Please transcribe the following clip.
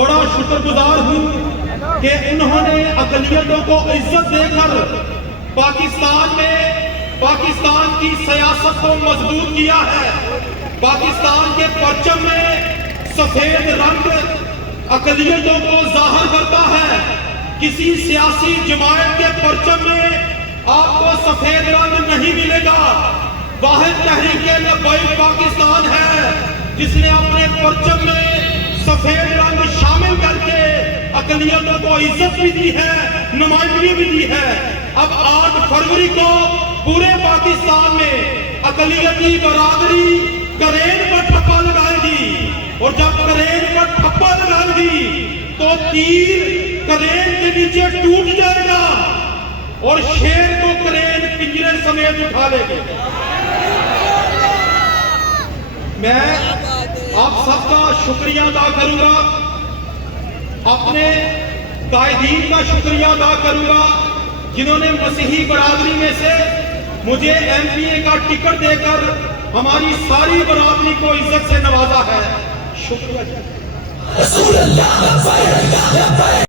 بڑا شکر گزار ہوں کہ انہوں نے اقلیتوں کو عزت دے کر پاکستان میں پاکستان کی سیاست کو مضبوط کیا ہے۔ پاکستان کے پرچم میں سفید رنگ اقلیتوں کو ظاہر کرتا ہے۔ کسی سیاسی جماعت کے پرچم میں آپ کو سفید رنگ نہیں ملے گا۔ واحد تحریک لبیک پاکستان ہے جس نے اپنے پرچم میں سفید رنگ شامل کر کے اقلیتوں کو عزت بھی دی ہے، نمائندگی بھی دی ہے۔ اب 8 فروری کو پورے پاکستان میں اقلیتی برادری کرین پر ٹھپا لگائے گی، اور جب کرین پر ٹھپا لگائے گی تو تیر کرین کے نیچے ٹوٹ جائے گا اور شیر کو کرین پنجرے سمیت اٹھا لے گی۔ میں آپ سب کا شکریہ ادا کروں گا، اپنے قائدین کا شکریہ ادا کروں گا جنہوں نے مسیحی برادری میں سے مجھے ایم پی اے کا ٹکٹ دے کر ہماری ساری برادری کو عزت سے نوازا ہے۔ شکریہ۔